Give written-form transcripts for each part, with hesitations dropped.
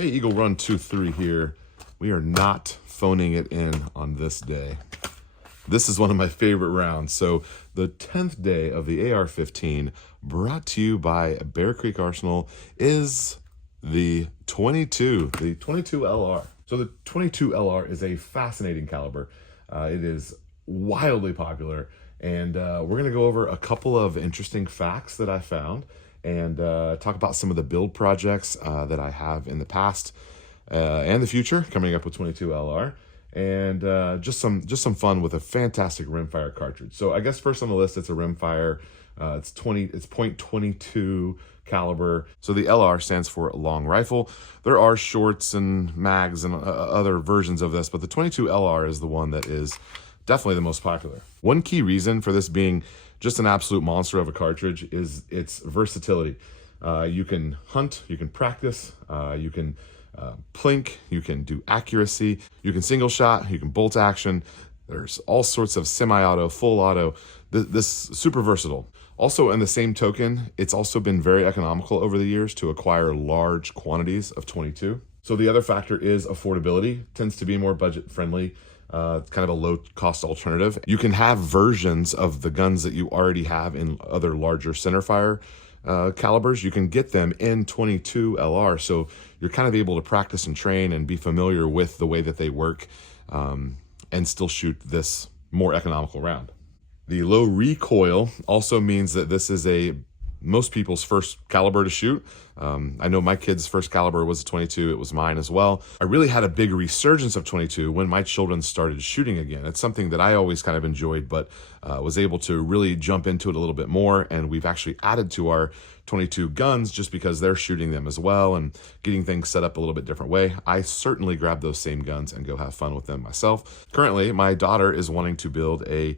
Hey, Eagle Run 2-3 here. We are not phoning it in on this day. This is one of my favorite rounds. So the 10th day of the AR-15, brought to you by Bear Creek Arsenal, is the 22 LR. So the 22 LR is a fascinating caliber. It is wildly popular, and we're gonna go over a couple of interesting facts that I found and talk about some of the build projects that I have in the past and the future coming up with 22 LR, and just some fun with a fantastic rimfire cartridge. So I guess first on the list, it's a rimfire. It's .22 caliber. So the LR stands for long rifle. There are shorts and mags and other versions of this, but the 22 LR is the one that is definitely the most popular. One key reason for this being just an absolute monster of a cartridge is its versatility. You can hunt, you can practice, you can plink, you can do accuracy, you can single shot, you can bolt action. There's all sorts of semi-auto, full auto. This super versatile. Also, in the same token, it's also been very economical over the years to acquire large quantities of 22. So the other factor is affordability. Tends to be more budget friendly. It's kind of a low-cost alternative. You can have versions of the guns that you already have in other larger centerfire calibers. You can get them in 22 LR, so you're kind of able to practice and train and be familiar with the way that they work, and still shoot this more economical round. The low recoil also means that this is most people's first caliber to shoot. I know my kid's first caliber was a 22. It was mine as well. I really had a big resurgence of 22 when my children started shooting again. It's something that I always kind of enjoyed, but was able to really jump into it a little bit more. And we've actually added to our 22 guns just because they're shooting them as well and getting things set up a little bit different way. I certainly grab those same guns and go have fun with them myself. Currently, my daughter is wanting to build an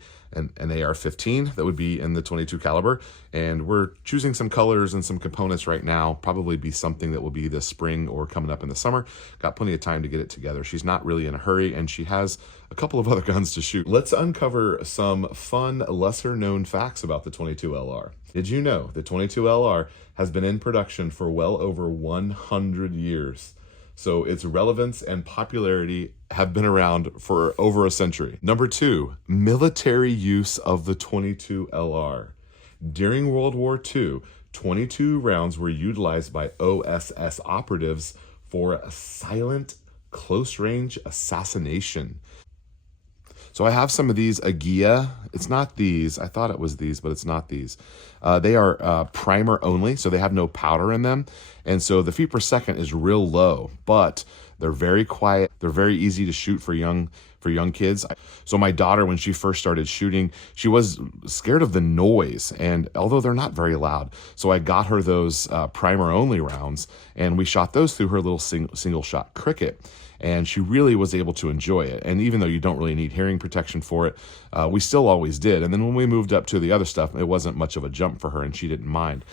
AR-15 that would be in the 22 caliber, and we're choosing some colors and some components right now. Probably be something that will be this spring or coming up in the summer. Got plenty of time to get it together. She's not really in a hurry, and she has a couple of other guns to shoot. Let's uncover some fun, lesser known facts about the 22 LR. Did you know the 22 LR has been in production for well over 100 years? So its relevance and popularity have been around for over a century. Number two, military use of the 22 LR. During World War II, 22 rounds were utilized by OSS operatives for silent close-range assassination. So I have some of these Agia. It's not these. I thought it was these, but it's not these. They are primer only, so they have no powder in them. And so the feet per second is real low, but they're very quiet. They're very easy to shoot for young kids. So my daughter, when she first started shooting, she was scared of the noise, and although they're not very loud, so I got her those primer only rounds, and we shot those through her little single shot cricket. And she really was able to enjoy it. And even though you don't really need hearing protection for it, we still always did. And then when we moved up to the other stuff, it wasn't much of a jump for her, and she didn't mind.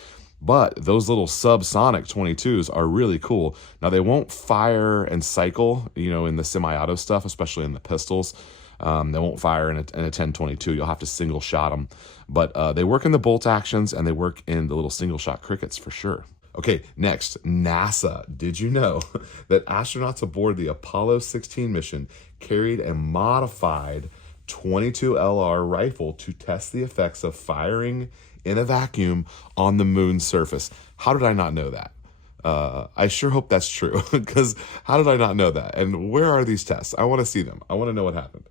But those little subsonic 22s are really cool. Now, they won't fire and cycle, in the semi-auto stuff, especially in the pistols. They won't fire in a 10-22. You'll have to single shot them. But they work in the bolt actions, and they work in the little single shot crickets for sure. Okay, next, NASA. Did you know that astronauts aboard the Apollo 16 mission carried a modified 22 LR rifle to test the effects of firing in a vacuum on the moon's surface? How did I not know that? I sure hope that's true, because how did I not know that? And where are these tests? I want to see them. I want to know what happened.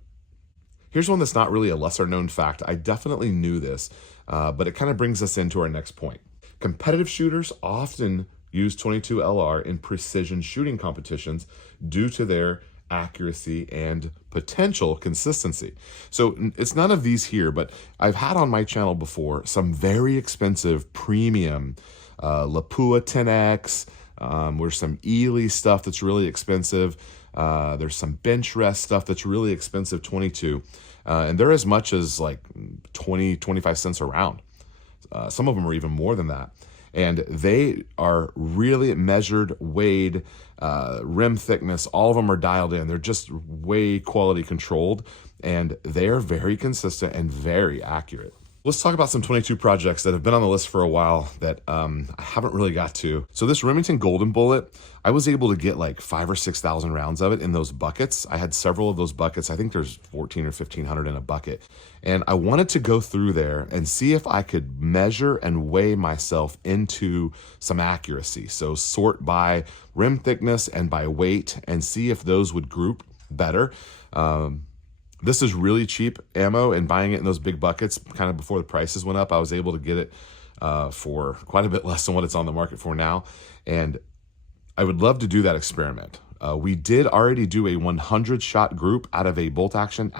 Here's one that's not really a lesser known fact. I definitely knew this, but it kind of brings us into our next point. Competitive shooters often use 22 LR in precision shooting competitions due to their accuracy and potential consistency. So it's none of these here, but I've had on my channel before some very expensive premium Lapua 10X. There's some Ely stuff that's really expensive. There's some bench rest stuff that's really expensive 22. And they're as much as like 25 cents a round. Some of them are even more than that. And they are really measured, weighed, rim thickness. All of them are dialed in. They're just way quality controlled, and they are very consistent and very accurate. Let's talk about some 22 projects that have been on the list for a while that I haven't really got to. So this Remington Golden Bullet, I was able to get like 5,000 or 6,000 rounds of it in those buckets. I had several of those buckets. I think there's 14 or 1,500 in a bucket. And I wanted to go through there and see if I could measure and weigh myself into some accuracy. So sort by rim thickness and by weight and see if those would group better. This is really cheap ammo, and buying it in those big buckets kind of before the prices went up, I was able to get it for quite a bit less than what it's on the market for now. And I would love to do that experiment. We did already do a 100 shot group out of a bolt action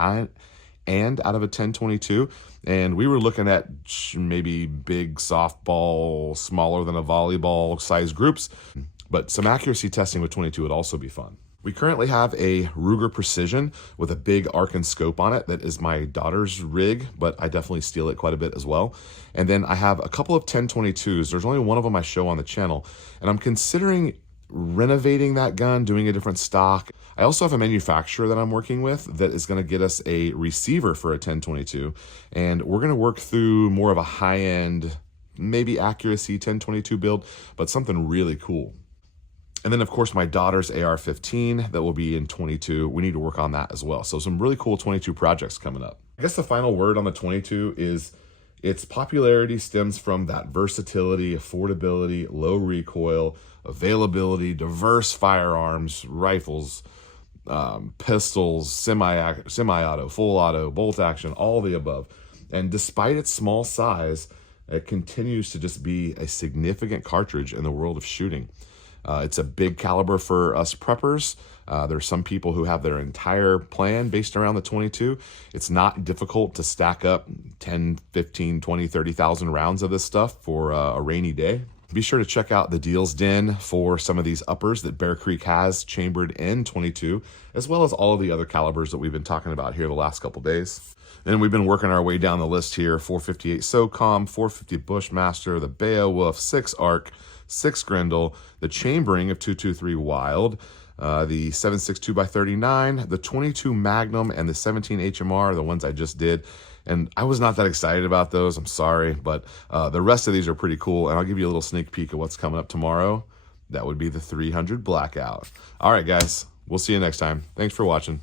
and out of a 1022. And we were looking at maybe big softball, smaller than a volleyball size groups, but some accuracy testing with 22 would also be fun. We currently have a Ruger Precision with a big arc and scope on it. That is my daughter's rig, but I definitely steal it quite a bit as well. And then I have a couple of 1022s. There's only one of them I show on the channel, and I'm considering renovating that gun, doing a different stock. I also have a manufacturer that I'm working with that is going to get us a receiver for a 1022, and we're going to work through more of a high-end, maybe accuracy 1022 build, but something really cool. And then, of course, my daughter's AR-15 that will be in 22. We need to work on that as well. So some really cool 22 projects coming up. I guess the final word on the 22 is its popularity stems from that versatility, affordability, low recoil, availability, diverse firearms, rifles, pistols, semi-auto, full auto, bolt action, all the above. And despite its small size, it continues to just be a significant cartridge in the world of shooting. It's a big caliber for us preppers. There's some people who have their entire plan based around the 22. It's not difficult to stack up 10, 15, 20, 30,000 rounds of this stuff for a rainy day. Be sure to check out the Deals Den for some of these uppers that Bear Creek has chambered in 22, as well as all of the other calibers that we've been talking about here the last couple days. And we've been working our way down the list here: 458 SOCOM, 450 Bushmaster, the Beowulf, 6 ARC, 6 Grendel, the chambering of 223 Wild, the 7.62x39, the 22 Magnum, and the 17 HMR, the ones I just did. And I was not that excited about those, I'm sorry, but the rest of these are pretty cool, and I'll give you a little sneak peek of what's coming up tomorrow. That would be the 300 Blackout. All right, guys, we'll see you next time. Thanks for watching.